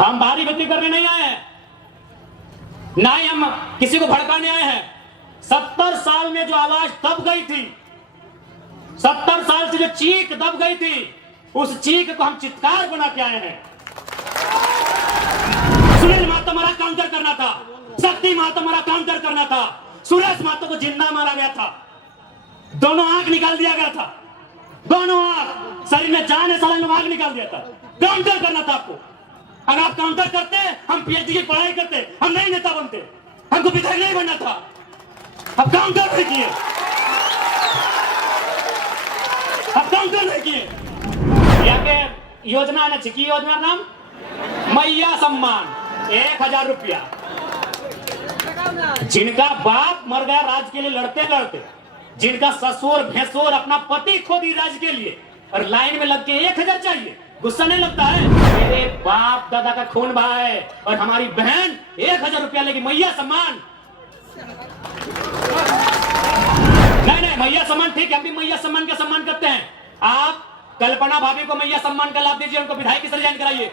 हम भारी भक्ति करने नहीं आए हैं, ना ही हम किसी को भड़काने आए हैं। 70 साल में जो आवाज दब गई थी, 70 साल से जो चीख दब गई थी, उस चीख को हम चित्कार बना के आए हैं। सुनील महतो हमारा काउंटर करना था, शक्ति महतो हमारा काउंटर करना था, सुरेश महतो को जिंदा मारा गया था, दोनों आंख निकाल दिया गया था, दोनों आंख, शरीर में जान है, साला आंख निकाल दिया था। काउंटर करना था आपको। अगर आप काउंटर करते, हम पीएचडी की पढ़ाई करते, हम नहीं नेता बनते, हमको विधायक नहीं बनना था। अब काउंटर नहीं किए, अब काउंटर नहीं किए। यहाँ के योजना है, चिकी योजना नाम मैया सम्मान 1000 रुपया। जिनका बाप मर गया राज के लिए लड़ते लड़ते, जिनका ससुर भैंसुर अपना पति खो दी राज के लिए, और लाइन में लग के 1000 चाहिए, गुस्सा नहीं लगता है? मेरे बाप दादा का खून बहा है और हमारी बहन 1000 रुपया लेगी मैया सम्मान। नहीं, मैया सम्मान ठीक है, हम भी मैया सम्मान का सम्मान करते हैं। आप कल्पना भाभी को मैया सम्मान का लाभ दीजिए, उनको विधायक से रिजाइन कराइए।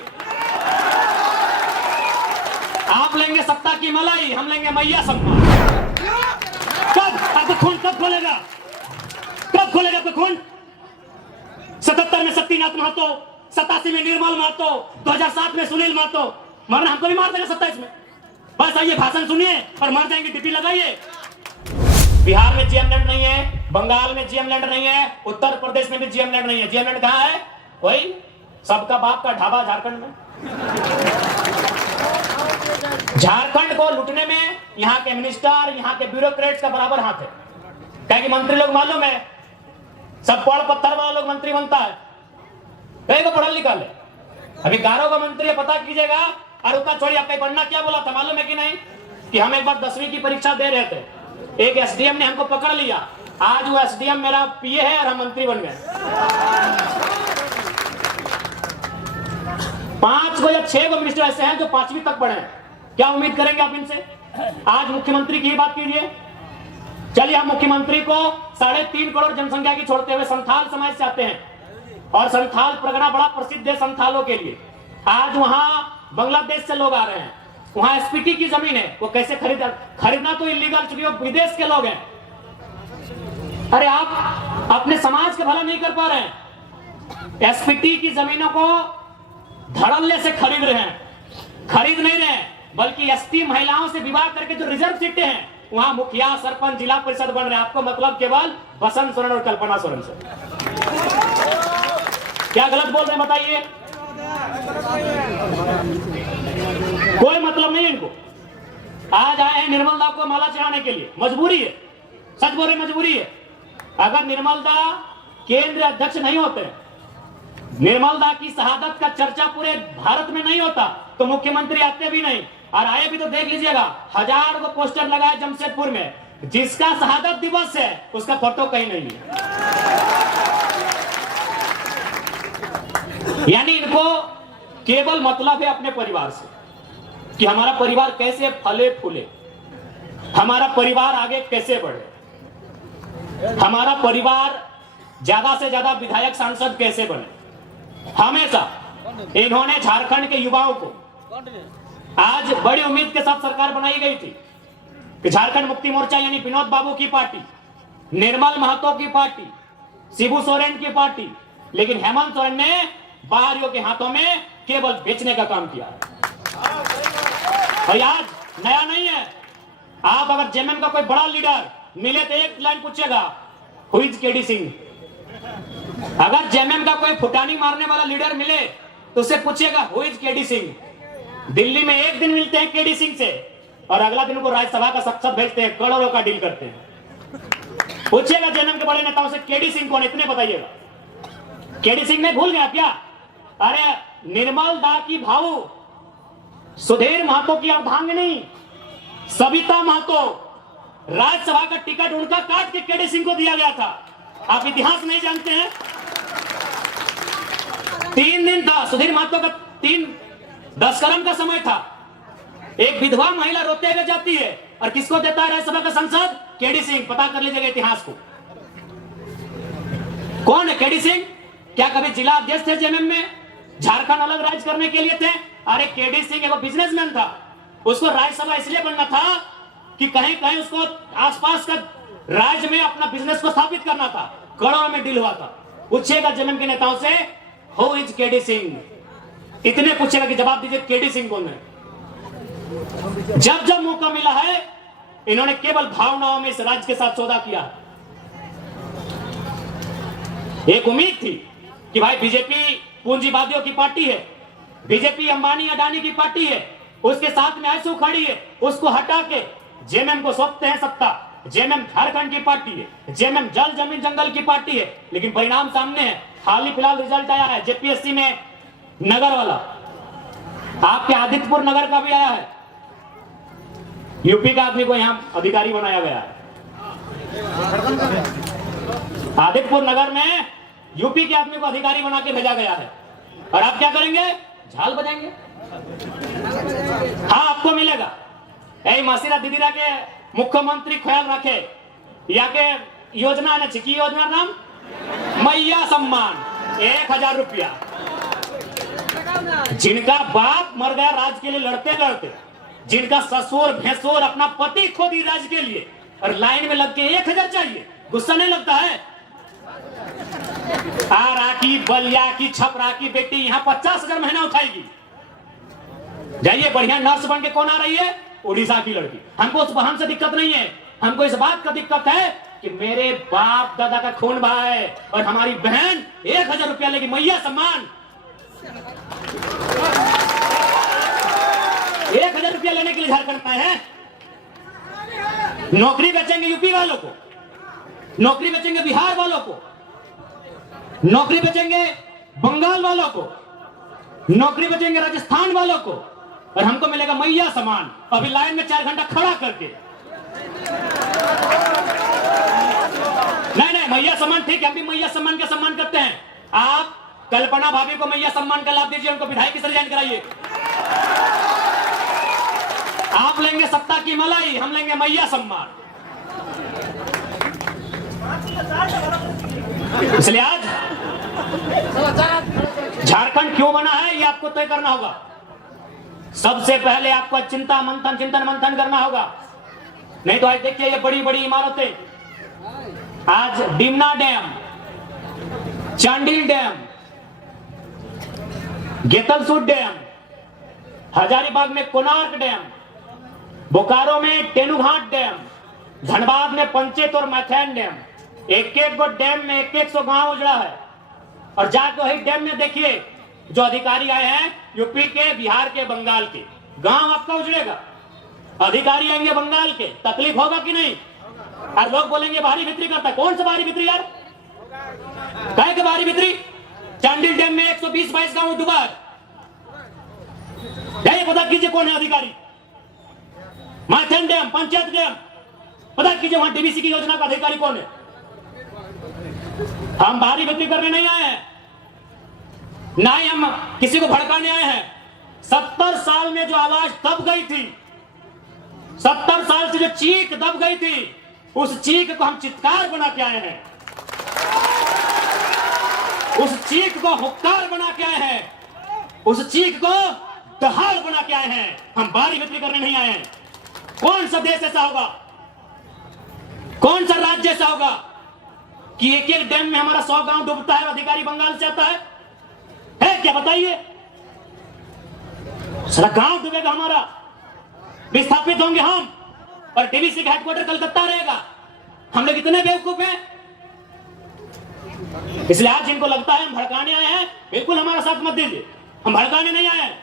आप लेंगे सत्ता की मलाई, हम लेंगे मैया सम्मान। कब आपका खून कब खोलेगा? कब खोलेगा आपका खून? 77 में शक्तिनाथ महतो, 87 में निर्मल महतो, 2007 में सुनील महतो। मरना हमको भी मार देगा 27 में। बस आइए, भाषण सुनिए और मर जाएंगे, डिप्टी लगाइए। बिहार में जीएम लैंड नहीं है, बंगाल में जीएम लैंड नहीं है, उत्तर प्रदेश में भी जीएम लैंड नहीं है। जीएम लैंड कहां है? वही सबका बाप का ढाबा झारखंड में। झारखंड को लूटने में यहाँ के मिनिस्टर, यहाँ के ब्यूरोक्रेट्स का बराबर हाथ है। क्या कि मंत्री लोग मालूम है, सब पढ़ पत्थर वाला लोग मंत्री बनता है, कहीं को पढ़ा लिखा ले। अभी गारो का मंत्री है, पता कीजिएगा। और उतना छोड़िए, आपका पढ़ना क्या बोला था मालूम है कि नहीं? कि हम एक बार 10वीं की परीक्षा दे रहे थे, एक एसडीएम ने हमको पकड़ लिया। आज वो एसडीएम मेरा पीए है और हम मंत्री बन गए। 5 या 6 मिनिस्टर ऐसे हैं जो 5वीं तक पढ़े हैं। क्या उम्मीद करेंगे आप इनसे? आज मुख्यमंत्री की बात कीजिए। चलिए, हम मुख्यमंत्री को 3.5 करोड़ जनसंख्या की छोड़ते हुए संथाल समाज से आते हैं, और संथाल परगना बड़ा प्रसिद्ध है संथालों के लिए। आज वहां बांग्लादेश से लोग आ रहे हैं, वहां एसपीटी की जमीन है, वो कैसे खरीदना तो इलीगल, चूंकि वो विदेश के लोग हैं। अरे आप अपने समाज का भला नहीं कर पा रहे हैं, एसपीटी की जमीनों को धड़ल्ले से खरीद रहे हैं। खरीद नहीं रहे हैं, बल्कि एसटी महिलाओं से विवाह करके जो रिजर्व सीटें हैं, वहां मुखिया, सरपंच, जिला परिषद बन रहे हैं। आपको मतलब केवल बसंत सोरेन और कल्पना सोरेन से। क्या गलत बोल रहे हैं बताइए? कोई मतलब नहीं है इनको। आज आए हैं निर्मल दा को माला चढ़ाने के लिए, मजबूरी है, सच बोल रहे, मजबूरी है। अगर निर्मल दा केंद्रीय अध्यक्ष नहीं होते, निर्मल दा की शहादत का चर्चा पूरे भारत में नहीं होता, तो मुख्यमंत्री आते भी नहीं। और आए भी तो देख लीजिएगा, 1000 को पोस्टर लगाए जमशेदपुर में, जिसका शहादत दिवस है उसका फोटो कहीं नहीं है। यानी इनको केवल मतलब है अपने परिवार से, कि हमारा परिवार कैसे फले फूले, हमारा परिवार आगे कैसे बढ़े, हमारा परिवार ज्यादा से ज्यादा विधायक सांसद कैसे बने। हमेशा इन्होंने झारखंड के युवाओं को, आज बड़ी उम्मीद के साथ सरकार बनाई गई थी कि झारखंड मुक्ति मोर्चा यानी विनोद बाबू की पार्टी, निर्मल महतो की पार्टी, शिबू सोरेन की पार्टी, लेकिन हेमंत सोरेन ने बाहरियों के हाथों में केवल बेचने का काम किया। और आज नया नहीं है। आप अगर जेएमएम का कोई बड़ा लीडर मिले तो एक लाइन पूछेगा, हु इज केडी सिंह। अगर जेएमएम का कोई फुटानी मारने वाला लीडर मिले तो उससे पूछेगा, who is KD Singh. Delhi में एक दिन मिलते हैं केडी सिंह से, और अगला दिन उनको राज्यसभा का सख्त भेजते हैं, करोड़ों का डील करते हैं। पूछिएगा जेएमएम के बड़े नेताओं से, केडी सिंह कौन, इतने बताइएगा। केडी सिंह ने भूल गया क्या? अरे निर्मल दा की भाऊ सुधीर महतो की अर्धांगिनी सविता महतो, राज्यसभा का टिकट उनका काट के केडी सिंह को दिया गया था। आप इतिहास नहीं जानते हैं? 3 दिन था सुधीर महतो का, 10 कलम का समय था। एक विधवा महिला रोते हुए जाती है, और किसको देता है राज्यसभा का सांसद? केडी सिंह। पता कर लीजिएगा इतिहास को, कौन है केडी सिंह। क्या कभी जिला अध्यक्ष थे जेएमएम में? झारखंड अलग राज्य करने के लिए थे। अरे केडी सिंह एक बिजनेसमैन था, उसको राज्यसभा इसलिए बनना था कि कहीं कहीं उसको आसपास का राज्य में अपना बिजनेस को स्थापित करना था। करोड़ों में डील हुआ था। पूछेगा जेएमएम के नेताओं से, हु इज केडी सिंह, इतने पूछेगा कि जवाब दीजिए केडी सिंह कौन है। जब जब मौका मिला है इन्होंने केवल भावनाओं में इस राज्य के साथ सौदा किया। एक उम्मीद थी कि भाई बीजेपी पूंजीवादियों की पार्टी है, बीजेपी अंबानी अडानी की पार्टी है, उसके साथ में आंसू खड़ी है, उसको हटा के जेएमएम को सौंपते हैं सत्ता। जेएमएम झारखंड की पार्टी है, जेएमएम जल जमीन जंगल की पार्टी है। लेकिन परिणाम सामने है, हाल ही फिलहाल रिजल्ट आया है जेपीएससी में, नगर वाला आपके आदित्यपुर नगर का भी आया है। यूपी का आदमी को यहां अधिकारी बनाया गया है। आदित्यपुर नगर में यूपी के आदमी को अधिकारी बना के भेजा गया है। और आप क्या करेंगे? झाल बजाएंगे। हाँ, आपको मिलेगा। ऐ मासीरा दीदीरा के मुख्यमंत्री ख्याल रखे, या के योजना ने की योजना नाम मैया सम्मान 1000 रुपया। जिनका बाप मर गया राज के लिए लड़ते लड़ते, जिनका ससुर भैंसुर अपना पति खो दी राज के लिए, और लाइन में लग के 1000 चाहिए, गुस्सा नहीं लगता है? आरा की, बलिया की, छपरा की बेटी यहाँ 50,000 महीना उठाएगी। जाइए, बढ़िया नर्स बन के कौन आ रही है? उड़ीसा की लड़की। हमको उस बहन से दिक्कत नहीं है, हमको इस बात का दिक्कत है कि मेरे बाप दादा का खून बहा है और हमारी बहन 1000 रुपया लेगी, मैया सम्मान। 1000 रुपया लेने के लिए झारखंड में है। नौकरी बेचेंगे यूपी वालों को, नौकरी बेचेंगे बिहार वालों को, नौकरी बेचेंगे बंगाल वालों को, नौकरी बेचेंगे राजस्थान वालों को, और हमको मिलेगा मैया सम्मान। अभी लाइन में 4 घंटा खड़ा करके। नहीं, मैया सम्मान ठीक है, हम भी मैया सम्मान का सम्मान करते हैं। आप कल्पना भाभी को मैया सम्मान का लाभ दीजिए, उनको विधायक से रिजाइन कराइए। आप लेंगे सत्ता की मलाई, हम लेंगे मैया सम्मान। इसलिए आज झारखंड क्यों बना है ये आपको तय करना होगा। सबसे पहले आपको चिंतन मंथन करना होगा। नहीं तो आज देखिए ये बड़ी बड़ी इमारतें, आज Dimna dam, Chandil dam, Getalsud dam, Hazaribagh में कोणार्क डैम, बोकारो में तेनुघाट डैम, धनबाद में पंचेत और मैथैन डैम, एक एक गो डैम में 100 गांव उजड़ा है। और जाकर वही डैम में देखिए जो अधिकारी आए हैं यूपी के, बिहार के, बंगाल के, गांव आपका उजड़ेगा। अधिकारी आएंगे बंगाल के, तकलीफ होगा कि नहीं? और लोग बोलेंगे बाहरी बिक्री करता है। कौन सा बाहरी बिक्री यार? काहे के बाहरी बिक्री? चांडिल डैम में 120-22 गांव डूबा है। जाइए पता कीजिए कौन है अधिकारी। मैथन डैम, पंचायत डैम, पता कीजिए वहां डीवीसी की योजना का अधिकारी कौन है। हम बाहरी बिक्री करने नहीं आए हैं, ना ही हम किसी को भड़काने आए हैं। 70 साल में जो आवाज दब गई थी, 70 साल से जो चीख दब गई थी, उस चीख को हम चित्कार बना के आए हैं, उस चीख को हुक्कार बना के आए हैं, उस चीख को दहाड़ बना के आए हैं। हम बाहरी बिक्री करने नहीं आए हैं। कौन सा देश ऐसा होगा, कौन सा राज्य ऐसा होगा कि एक एक डैम में हमारा 100 गांव डूबता है, अधिकारी बंगाल से आता है क्या? बताइए, सारा गांव डूबेगा हमारा, विस्थापित होंगे हम, और डीवीसी का हेडक्वार्टर कलकत्ता रहेगा। हम लोग इतने बेवकूफ हैं। इसलिए आज जिनको लगता है हम भड़काने आए हैं, बिल्कुल हमारा साथ मत दीजिए। हम भड़काने नहीं आए हैं।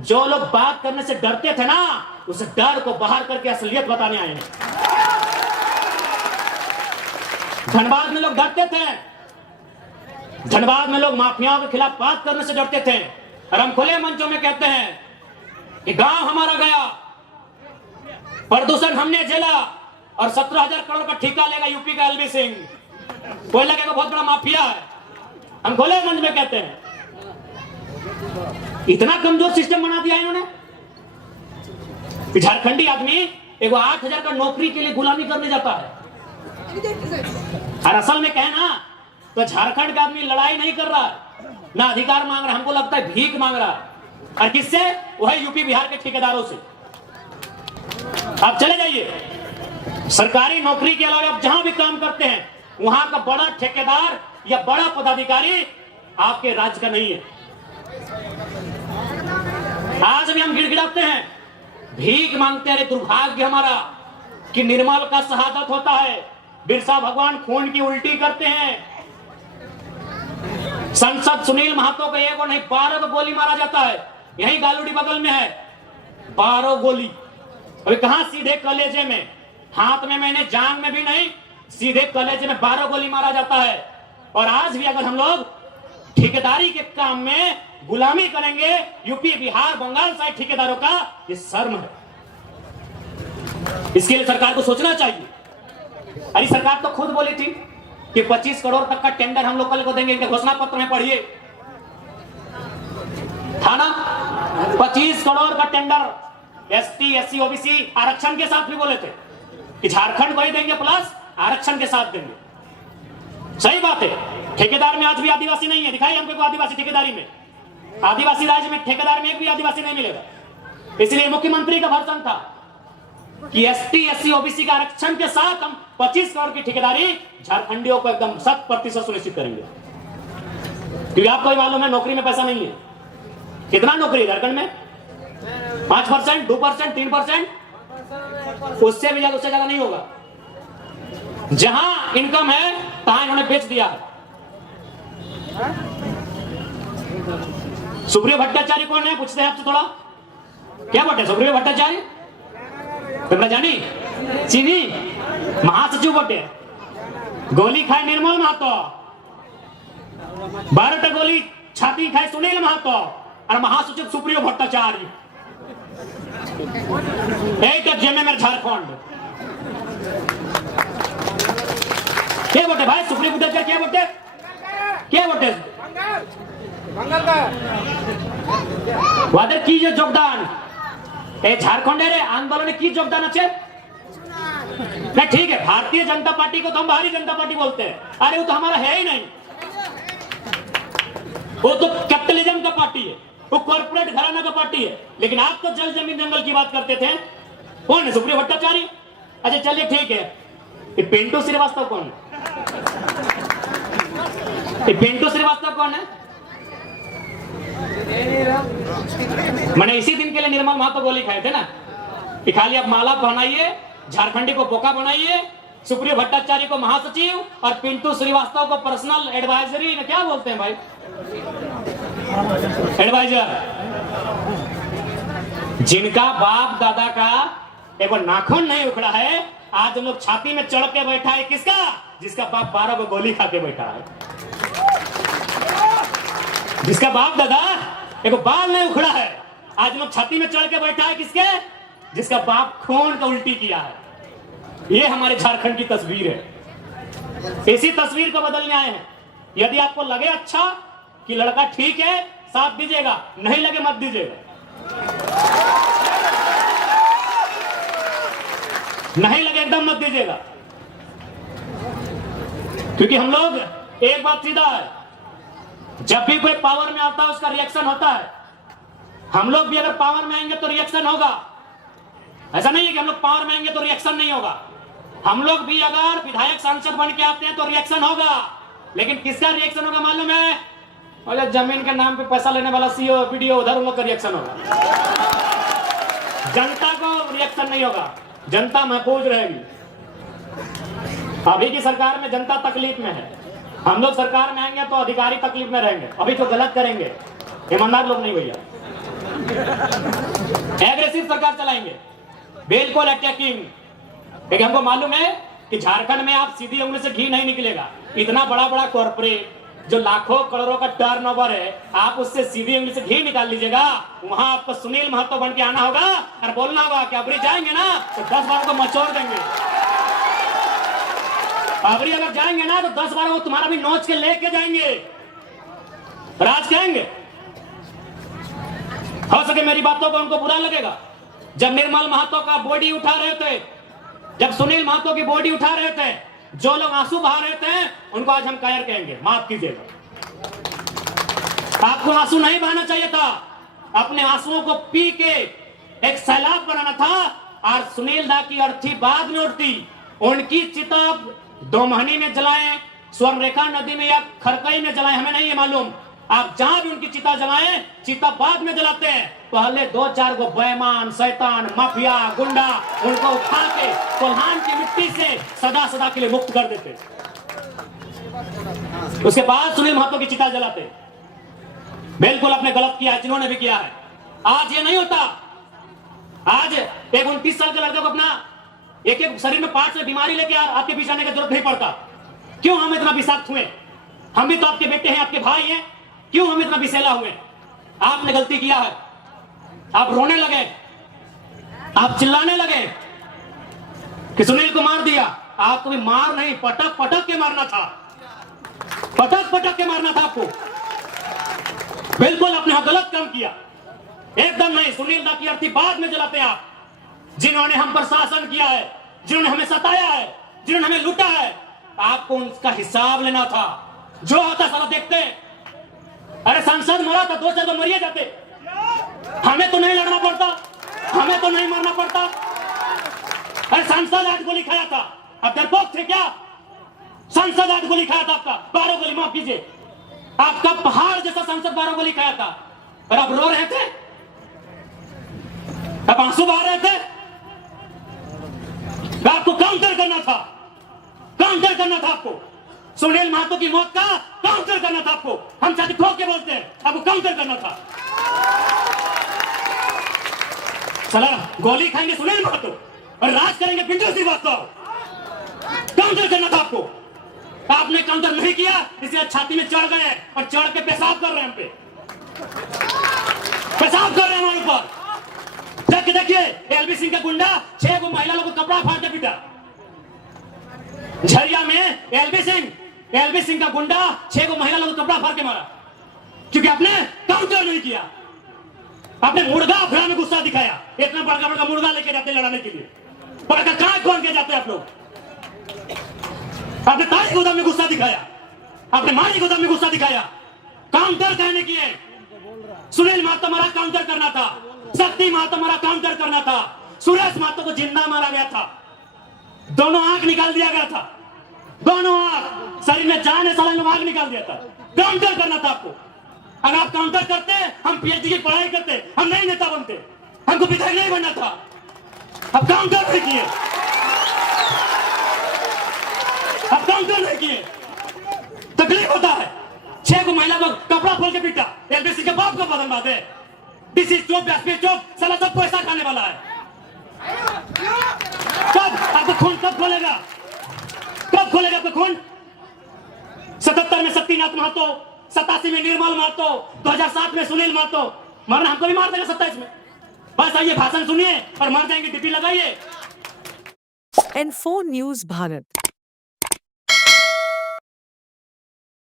जो लोग बात करने से डरते थे ना, उस डर को बाहर करके असलियत बताने आए हैं। धनबाद में लोग डरते थे, धनबाद में लोग माफियाओं के खिलाफ बात करने से डरते थे, और हम खुले मंचों में कहते हैं कि गांव हमारा गया, प्रदूषण हमने झेला, और 17,000 करोड़ का ठेका लेगा यूपी का एलबी सिंह, कोयला का बहुत बड़ा माफिया है। हम खुले मंच में कहते हैं। इतना कमजोर सिस्टम बना दिया इन्होंने। झारखंडी आदमी एक 8,000 का नौकरी के लिए गुलामी करने जाता है। और असल में कहे ना तो झारखंड का आदमी लड़ाई नहीं कर रहा है, ना अधिकार मांग रहा है, हमको लगता है भीख मांग रहा है। और किससे? वह यूपी बिहार के ठेकेदारों से। आप चले जाइए सरकारी नौकरी के अलावा आप जहां भी काम करते हैं, वहां का बड़ा ठेकेदार या बड़ा पदाधिकारी आपके राज्य का नहीं है। आज भी हम गिड़गिड़ाते हैं, भीख मांगते हैं। दुर्भाग्य हमारा कि निर्मल का शहादत होता है, बिरसा भगवान खून की उल्टी करते हैं। संसद सुनील महतो को एक और नहीं 12 गोली मारा जाता है। यही गालूडी बगल में है, 12 गोली। अभी कहां? सीधे कलेजे में, हाथ में मैंने, जान में भी नहीं, सीधे कलेजे में 12 गोली मारा जाता है। और आज भी अगर हम लोग ठेकेदारी के काम में गुलामी करेंगे, यूपी बिहार बंगाल साइड ठेकेदारों का, ये शर्म है। इसके लिए सरकार को सोचना चाहिए। अरे सरकार तो खुद बोली थी कि 25 करोड़ तक का टेंडर हम लोग कल को देंगे। इनके घोषणा पत्र में पढ़िए, था ना 25 करोड़ का टेंडर एसटी एससी ओबीसी आरक्षण के साथ भी बोले थे कि झारखंड को ही देंगे प्लस आरक्षण के साथ देंगे। सही बात है, ठेकेदार में आज भी आदिवासी नहीं है। दिखाइए हमको आदिवासी ठेकेदारी में, आदिवासी राज्य में ठेकेदार में एक भी आदिवासी नहीं मिलेगा। इसलिए मुख्यमंत्री का भाषण था कि एसटी एससी ओबीसी का आरक्षण के साथ हम 25 करोड़ की ठेकेदारी झारखंडियों को एकदम 100% सुनिश्चित करेंगे। क्योंकि आपको मालूम है नौकरी में पैसा नहीं है। कितना नौकरी है झारखंड में? 5%, 2%, 3%, उससे भी ज्यादा, उससे ज्यादा नहीं होगा। जहां इनकम है तहां इन्होंने बेच दिया है। सुप्रियो भट्टाचार्य कौन है? पूछते हैं आपसे थोड़ा, क्या बोलते हैं सुप्रियो भट्टाचार्य? तुमने जानी? चीनी महासचिव बोलते, गोली खाए निर्मल महतो, 12 गोली छाती खाए सुनील महतो और महासचिव सुप्रियो भट्टाचार्य। यही तो जेमे में झारखंड। क्या बोलते भाई सुप्रियो भट्टाचार्य? क्या बोलते, क्या बोलते? वादर की जो योगदान झारखंड आंदोलन की योगदान अच्छे नहीं, ठीक है। भारतीय जनता पार्टी को तो हम भारतीय जनता पार्टी बोलते हैं। अरे वो तो हमारा है ही नहीं, वो तो कैपिटलिज्म का पार्टी है, वो कॉर्पोरेट घराना का पार्टी है। लेकिन आप तो जल जमीन जंगल की बात करते थे। कौन है? सुप्रियो भट्टाचार्य। अच्छा चलिए ठीक है, ये पिंटू श्रीवास्तव कौन है? ये पिंटू श्रीवास्तव कौन है? मैंने इसी दिन के लिए निर्मल महतो गोली खाए थे ना कि खाली आप माला पहनाइए, झारखंडी को बोका बनाइए, सुप्रियो भट्टाचार्य को महासचिव और पिंटू श्रीवास्तव को पर्सनल एडवाइजरी, क्या बोलते हैं भाई, एडवाइजर। जिनका बाप दादा का एक नाखून नहीं उखड़ा है, आज हम लोग छाती में चढ़ के बैठा है। किसका? जिसका बाप 12 को गोली खा के बैठा है, जिसका बाप दादा एक बाल नहीं उखड़ा है, आज लोग छाती में चढ़ के बैठा है। किसके? जिसका बाप खून का उल्टी किया है। ये हमारे झारखंड की तस्वीर है। इसी तस्वीर को बदलने आए हैं। यदि आपको लगे अच्छा कि लड़का ठीक है, साथ दीजिएगा, नहीं लगे मत दीजिएगा, नहीं लगे एकदम मत दीजिएगा। क्योंकि हम लोग, एक बात सीधा है, जब भी कोई पावर में आता है उसका रिएक्शन होता है। हम लोग भी अगर पावर में आएंगे तो रिएक्शन होगा। ऐसा नहीं है कि हम लोग पावर में आएंगे तो रिएक्शन नहीं होगा। हम लोग भी अगर विधायक सांसद बन के आते हैं तो रिएक्शन होगा। लेकिन किसका रिएक्शन होगा मालूम है? और जमीन के नाम पे पैसा लेने वाला सीओ वीडियो, उधर उन लोग का रिएक्शन होगा। जनता को रिएक्शन नहीं होगा, जनता महफूज रहेगी। अभी की सरकार में जनता तकलीफ में है। हम लोग सरकार में आएंगे तो अधिकारी तकलीफ में रहेंगे। अभी तो गलत करेंगे, ईमानदार लोग नहीं भैया। एग्रेसिव सरकार चलाएंगे, बिल्कुल अटैकिंग। लेकिन हमको मालूम है कि झारखंड में आप सीधी उंगली से घी नहीं निकलेगा। इतना बड़ा बड़ा कॉर्पोरेट जो लाखों करोड़ों का टर्नओवर है, आप उससे सीधी उंगली से घी निकाल लीजिएगा। वहां आपको सुनील महतो बन के आना होगा और बोलना होगा कि अबरी जाएंगे ना तो 10 बार को मचोड़ देंगे। अबरी अगर जाएंगे ना तो 10 बार वो तुम्हारा भी नोच के लेके जाएंगे, राज करेंगे। हो सके मेरी बातों को उनको बुरा लगेगा। जब निर्मल महतो का बॉडी उठा रहे थे, जब सुनील महतो की बॉडी उठा रहे थे, जो लोग आंसू बहा रहे थे, उनको आज हम कायर कहेंगे, माफ कीजिएगा। आपको आंसू नहीं बहाना चाहिए था, अपने आंसुओं को पी के एक सैलाब बनाना था। और सुनील दा की अर्थी बाद में उठती, उनकी चिता 2 महीने में जलाएं, स्वर्णरेखा नदी में या खरकई में जलाएं, हमें नहीं है मालूम। आप जहां भी उनकी चिता जलाएं, चिता बाद में जलाते हैं। पहले 2-4 को बेईमान, शैतान, माफिया, गुंडा उनको उठा के कोल्हान की मिट्टी से सदा सदा के लिए मुक्त कर देते, उसके बाद सुनील महतो की चिता जलाते। बिल्कुल आपने गलत किया है, जिन्होंने भी किया है। आज ये नहीं होता। आज एक 29 साल के लड़के को अपना एक शरीर में पार्ट से बीमारी लेके आपके पीछे आने की जरूरत नहीं पड़ता। क्यों हम इतना विषाक्त हुए? हम भी तो आपके बेटे हैं, आपके भाई हैं, क्यों हम इतना विषैला हुए? आपने गलती किया है, आप रोने लगे, आप चिल्लाने लगे कि सुनील को मार दिया। आपको भी मार नहीं, पटक पटक के मारना था, पटक पटक के मारना था आपको। बिल्कुल आपने गलत काम किया, एकदम नहीं। सुनील दा की अर्थी बाद में जलाते आप, जिन्होंने हम पर शासन किया है, जिन्होंने हमें सताया है, जिन्होंने हमें लूटा है, आपको उनका हिसाब लेना था। जो होता साला देखते। अरे सांसद मरा था, 2 साल तो मरिए जाते, हमें तो नहीं लड़ना पड़ता, हमें तो नहीं मरना पड़ता। अरे सांसद 8 गोली खाया था, अब डरपोक थे क्या? सांसद 8 गोली खाया था, आपका 12 गोली, माफ कीजिए, आपका पहाड़ जैसा सांसद 12 गोली खाया था, और आप रो रहे थे, अब आंसू बहा रहे थे। आपको काउंटर करना था, काउंटर करना था आपको। सुनील महतो की मौत का काउंटर करना था आपको। हम छाती ठोक के बोलते हैं, आपको काउंटर करना था। चला गोली खाएंगे सुनील महतो और राज करेंगे पिंटू श्रीवास्तव। काउंटर करना था आपको, आपने काउंटर नहीं किया, इसलिए छाती में चढ़ गए और चढ़ के पेशाब कर रहे हैं, हम पे पेशाब कर रहे हैं हमारे ऊपर। देखिए एलबी सिंह का गुंडा 6 को महिला लोगों को कपड़ा फाड़ के पीटा। झरिया में एलबी सिंह का गुंडा 6 को महिला लोगों को कपड़ा फाड़ के मारा, क्योंकि आपने काउंटर नहीं किया। आपने मुर्गा अफरा में गुस्सा दिखाया, इतना बड़का बड़का मुर्गा लेके जाते लड़ाने के लिए, बड़का कांच बांध के जाते आप लोग। आपने तारी गोदाम में गुस्सा दिखाया, आपने मारी गोदाम में गुस्सा दिखाया। काउंटर कहने की है। सुनील महतो मारा काउंटर करना था, शक्ति महतो मारा काउंटर करना था, सुरेश महतो को जिंदा मारा गया था, दोनों आंख निकाल दिया गया था, दोनों आंख, शरीर में जान है, साला आंख निकाल दिया था। काउंटर करना था आपको। अगर आप काउंटर करते, हम पीएचडी की पढ़ाई करते, हम नहीं नेता बनते, हमको विधायक नहीं बनना था। अब काउंटर नहीं किए, अब काउंटर नहीं किए, तकलीफ होता है। 6 को महिला को कपड़ा खोल के पीटा, एलबीसी के बाप को बदलवा दे। दिस इज चौक, चौक, साला सब पैसा खाने वाला है। कब आपका खून कब खोलेगा? कब खोलेगा आपका खून? 77 में शक्तिनाथ महतो, 87 में निर्मल महतो, 2007 में सुनील महतो। मरना हमको भी मार देगा 27 में। बस आइए भाषण सुनिए और मर जाएंगे, डिप्टी लगाइए। N4 news Bharat.